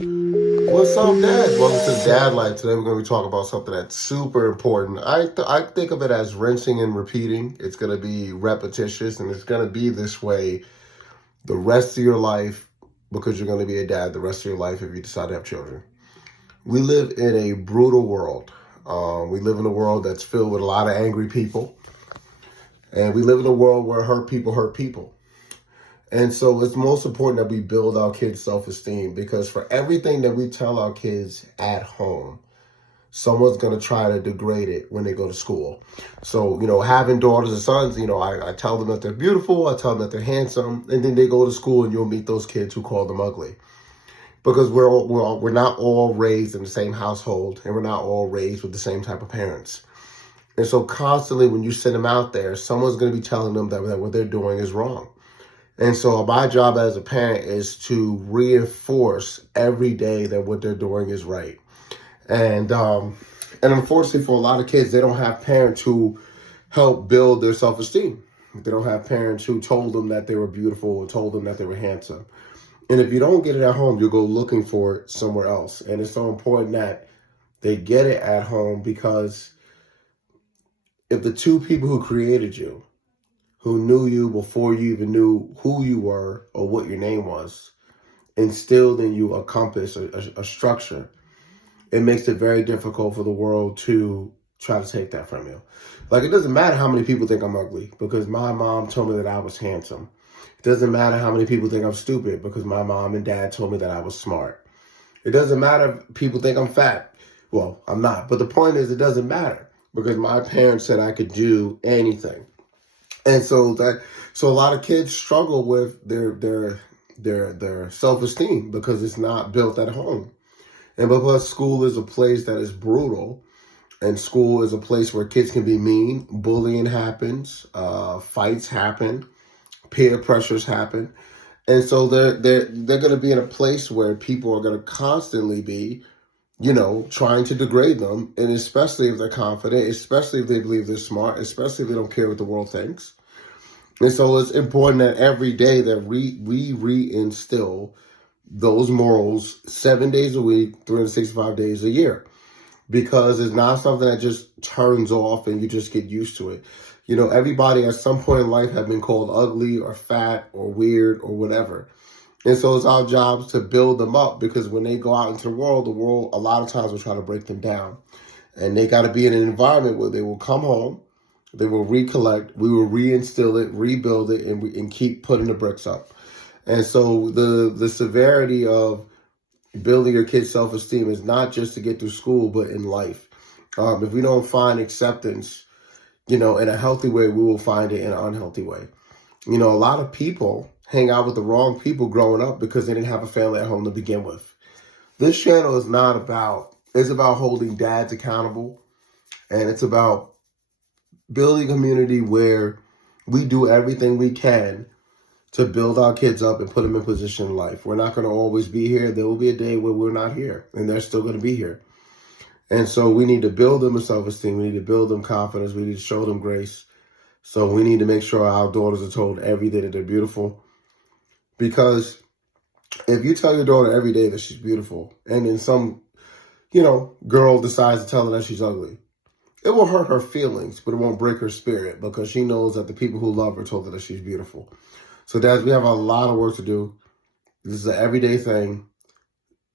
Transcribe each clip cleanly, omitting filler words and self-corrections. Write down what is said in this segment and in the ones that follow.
What's up, Dad? Welcome to Dad Life. Today we're going to be talking about something that's super important. I think of it as rinsing and repeating. It's going to be repetitious, and it's going to be this way the rest of your life because you're going to be a dad the rest of your life if you decide to have children. We live in a brutal world. We live in a world that's filled with a lot of angry people, and we live in a world where hurt people hurt people. And so it's most important that we build our kids' self-esteem because for everything that we tell our kids at home, someone's going to try to degrade it when they go to school. So, having daughters and sons, I tell them that they're beautiful, I tell them that they're handsome, and then they go to school and you'll meet those kids who call them ugly. Because we're not all raised in the same household and we're not all raised with the same type of parents. And so constantly when you send them out there, someone's going to be telling them that what they're doing is wrong. And so my job as a parent is to reinforce every day that what they're doing is right. And unfortunately for a lot of kids, they don't have parents who help build their self-esteem. They don't have parents who told them that they were beautiful or told them that they were handsome. And if you don't get it at home, you'll go looking for it somewhere else. And it's so important that they get it at home because if the two people who created you, who knew you before you even knew who you were or what your name was, instilled in you a compass, a structure, it makes it very difficult for the world to try to take that from you. Like, it doesn't matter how many people think I'm ugly because my mom told me that I was handsome. It doesn't matter how many people think I'm stupid because my mom and dad told me that I was smart. It doesn't matter if people think I'm fat. Well, I'm not. But the point is, it doesn't matter because my parents said I could do anything. And so a lot of kids struggle with their self-esteem because it's not built at home. And because school is a place that is brutal, and school is a place where kids can be mean, bullying happens, fights happen, peer pressures happen. And so they're going to be in a place where people are going to constantly be, trying to degrade them. And especially if they're confident, especially if they believe they're smart, especially if they don't care what the world thinks. And so it's important that every day that we reinstill those morals 7 days a week, 365 days a year, because it's not something that just turns off and you just get used to it. Everybody at some point in life have been called ugly or fat or weird or whatever. And so it's our jobs to build them up because when they go out into the world a lot of times will try to break them down. And they got to be in an environment where they will come home, they will recollect, we will reinstill it, rebuild it, and keep putting the bricks up. And so the severity of building your kid's self-esteem is not just to get through school, but in life. If we don't find acceptance, in a healthy way, we will find it in an unhealthy way. A lot of people hang out with the wrong people growing up because they didn't have a family at home to begin with. This channel is it's about holding dads accountable, and it's about building a community where we do everything we can to build our kids up and put them in position in life. We're not going to always be here. There will be a day where we're not here, and they're still going to be here. And so we need to build them a self-esteem. We need to build them confidence. We need to show them grace. So we need to make sure our daughters are told every day that they're beautiful. Because if you tell your daughter every day that she's beautiful, and then some, girl decides to tell her that she's ugly, it will hurt her feelings, but it won't break her spirit because she knows that the people who love her told her that she's beautiful. So dads, we have a lot of work to do. This is an everyday thing.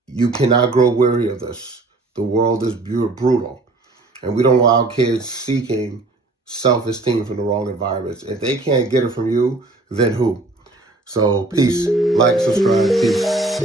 You cannot grow weary of this. The world is brutal. And we don't allow kids seeking self-esteem from the wrong environments. If they can't get it from you, then who? So peace. Like, subscribe, peace.